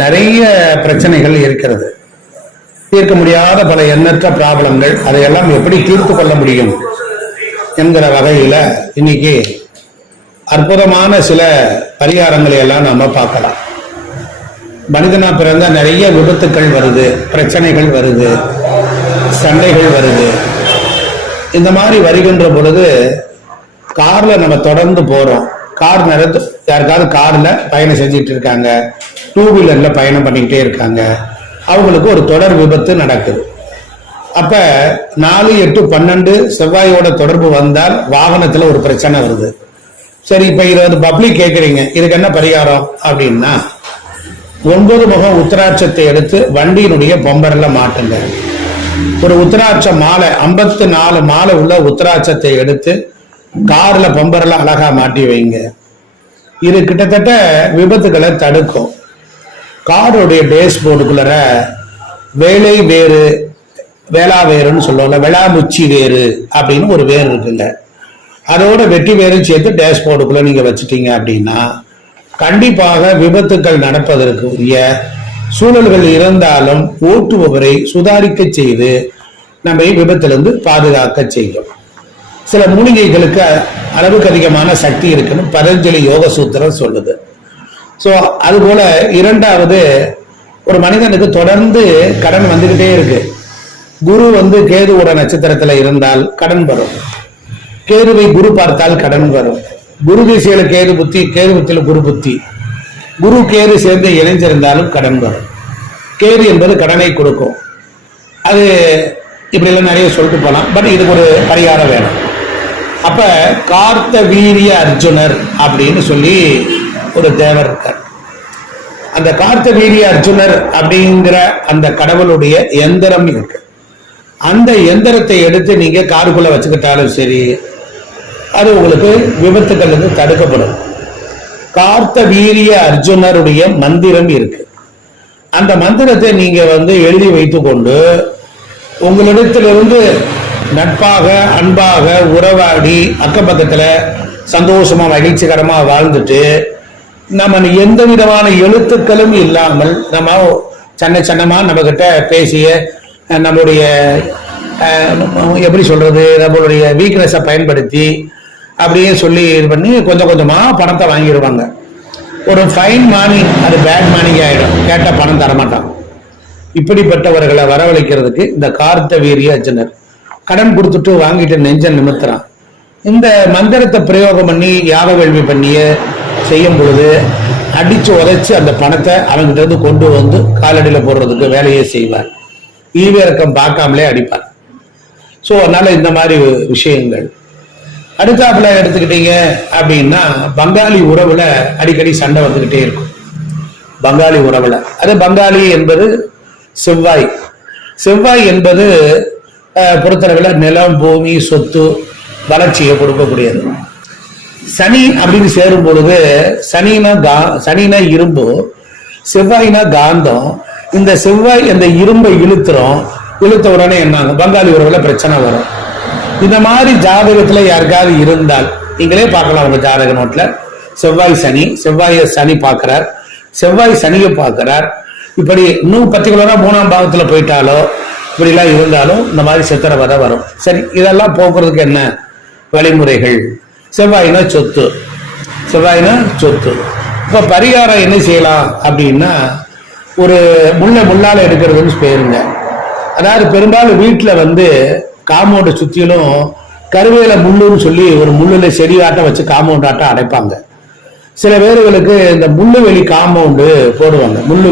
நிறைய பிரச்சனைகள் இருக்கிறது. தீர்க்க முடியாத பல எண்ணற்ற ப்ராப்ளங்கள் அதையெல்லாம் எப்படி தீர்த்து கொள்ள முடியும் என்கிற வகையில இன்னைக்கு அற்புதமான சில பரிகாரங்களை எல்லாம் நம்ம பார்க்கலாம். மனிதனா பிறந்த நிறைய விபத்துக்கள் வருது பிரச்சனைகள் வருது சண்டைகள் வருது. இந்த மாதிரி வருகின்ற பொழுது கார்ல நம்ம தொடர்ந்து போறோம். கார் நிறைய யாருக்காவது கார்ல பயணம் செஞ்சுட்டு இருக்காங்க. டூ வீலர்ல பயணம் பண்ணிக்கிட்டே இருக்காங்க. அவங்களுக்கு ஒரு தொடர் விபத்து நடக்குது. அப்ப நாலு எட்டு பன்னெண்டு செவ்வாயோட தொடர்பு வந்தால் வாகனத்துல ஒரு பிரச்சனை வருது. சரி இப்ப இதை வந்து பப்ளிக் கேட்குறீங்க இதுக்கு என்ன பரிகாரம் அப்படின்னா ஒன்பது முகம் உத்தராட்சத்தை எடுத்து வண்டியினுடைய பொம்பரில் மாட்டுங்க. ஒரு உத்தராட்ச மாலை ஐம்பத்து நாலு மாலை உள்ள உத்தராட்சத்தை எடுத்து கார்ல பம்பரெல்லாம் அழகா மாட்டி வைங்க. இது கிட்டத்தட்ட விபத்துகளை தடுக்கும். காருடைய டேஷ் போர்டுக்குள்ளற வேலை வேறு வேளா வேறுன்னு சொல்லுவாங்க வெளாமுச்சி வேறு அப்படின்னு ஒரு வேர் இருக்குங்க. அதோட வெட்டி வேறும் சேர்த்து டேஷ் போர்டுக்குள்ள நீங்க வச்சுட்டீங்க அப்படின்னா கண்டிப்பாக விபத்துக்கள் நடப்பதற்கு உரிய சூழல்கள் இருந்தாலும் ஓட்டுபவரை சுதாரிக்க செய்து நம்மை விபத்திலிருந்து பாதுகாக்க செய்யும். சில மூலிகைகளுக்கு அளவுக்கு அதிகமான சக்தி இருக்குன்னு பதஞ்சலி யோக சூத்திரம் சொல்லுது. ஸோ அதுபோல இரண்டாவது ஒரு மனிதனுக்கு தொடர்ந்து கடன் வந்துக்கிட்டே இருக்கு. குரு வந்து கேதுவோட நட்சத்திரத்தில் இருந்தால் கடன் வரும். கேதுவை குரு பார்த்தால் கடன் வரும். குரு திசையில கேது புத்தி கேது புத்தியில் குரு புத்தி. குரு கேது சேர்ந்து இணைஞ்சிருந்தாலும் கடன் வரும். கேது என்பது கடனை கொடுக்கும். அது இப்படி எல்லாம் நிறைய சொல்லிட்டு போகலாம் பட் இதுக்கு ஒரு பரிகாரம் வேணும். அப்ப கார்த்த வீரிய அர்ஜுனர் அப்படின்னு சொல்லி ஒரு தேவர் இருக்கார். அந்த கார்த்த வீரிய அர்ஜுனர் அப்படிங்கிற அந்த கடவுளுடைய எந்திரம் இருக்கு. அந்த எந்திரத்தை எடுத்து நீங்க காருக்குள்ள வச்சுக்கிட்டாலும் சரி அது உங்களுக்கு விபத்துக்கள் இருந்து தடுக்கப்படும். கார்த்த வீரிய அர்ஜுனருடைய மந்திரம் இருக்கு. அந்த மந்திரத்தை நீங்க வந்து எழுதி வைத்துக்கொண்டு உங்களிடத்திலிருந்து நட்பாக அன்பாக உறவாடி அக்கம் பக்கத்தில் சந்தோஷமாக மகிழ்ச்சிகரமாக வாழ்ந்துட்டு நம்ம எந்த விதமான எழுத்துக்களும் இல்லாமல் நம்ம சின்ன சன்னமாக நம்மக்கிட்ட பேசிய நம்மளுடைய எப்படி சொல்கிறது நம்மளுடைய வீக்னஸை பயன்படுத்தி அப்படியே சொல்லி இது பண்ணி கொஞ்சம் கொஞ்சமாக பணத்தை வாங்கிடுவாங்க. ஒரு ஃபைன் மானி அது பேட் மானிங் ஆகிடும் கேட்டால் பணம் தரமாட்டான் இப்படிப்பட்டவர்களை வரவழைக்கிறதுக்கு இந்த கார்த்த வீரிய அர்ஜுனர் கடன் கொடுத்துட்டு வாங்கிட்டு நெஞ்ச நிமித்துறான் இந்த மந்திரத்தை பிரயோகம் பண்ணி யாக வேள்வி பண்ணிய செய்யும் பொழுது அடிச்சு உதைச்சு அந்த பணத்தை அவங்கிட்ட இருந்து கொண்டு வந்து காலடியில போடுறதுக்கு வேலையை செய்வார். ஈவிறக்கம் பார்க்காமலே அடிப்பார். ஸோ அதனால இந்த மாதிரி விஷயங்கள். அடுத்தாப்புல எடுத்துக்கிட்டீங்க அப்படின்னா பங்காளி உறவுல அடிக்கடி சண்டை வந்துக்கிட்டே இருக்கும். பங்காளி உறவுல. அது பங்காளி என்பது செவ்வாய். செவ்வாய் என்பது பொறுத்தளவில் நிலம் பூமி சொத்து வளர்ச்சியை கொடுக்கக்கூடியது. சனி அப்படின்னு சேரும் பொழுது சனினா கா சனினா இரும்பு செவ்வாய்னா காந்தம். இந்த செவ்வாய் அந்த இரும்பை இழுத்துறோம் இழுத்த உடனே என்னாங்க பங்காளி உறவுல பிரச்சனை வரும். இந்த மாதிரி ஜாதகத்தில் யாருக்காவது இருந்தால் நீங்களே பார்க்கலாம் உங்கள் ஜாதக நோட்டில் செவ்வாய் சனி செவ்வாயை சனி பார்க்குறார். செவ்வாய் சனியை பார்க்குறார். இப்படி இன்னும் பர்டிகுலராக மூணாம் பாகத்தில் போயிட்டாலோ இப்படிலாம் இருந்தாலும் இந்த மாதிரி சித்திரவதை வரும். சரி இதெல்லாம் போக்குறதுக்கு என்ன? வழிமுறைகள். செவ்வாயினா சொத்து. செவ்வாயினா சொத்து. இப்போ பரிகாரம் என்ன செய்யலாம் அப்படின்னா ஒரு முல்லை முள்ளால் எடுக்கிறதுன்னு பேருங்க. அதாவது பெரும்பாலும் வீட்டில் வந்து காம்பவுண்டை சுற்றிலும் கருவேல முள்ளுன்னு சொல்லி ஒரு முள்ளுல செடியாட்டம் வச்சு காம்பவுண்ட் ஆட்டம் அடைப்பாங்க. சில பேர்களுக்கு இந்த முள்ளு வெளி காம்பவுண்டு போடுவாங்க. முள்ளு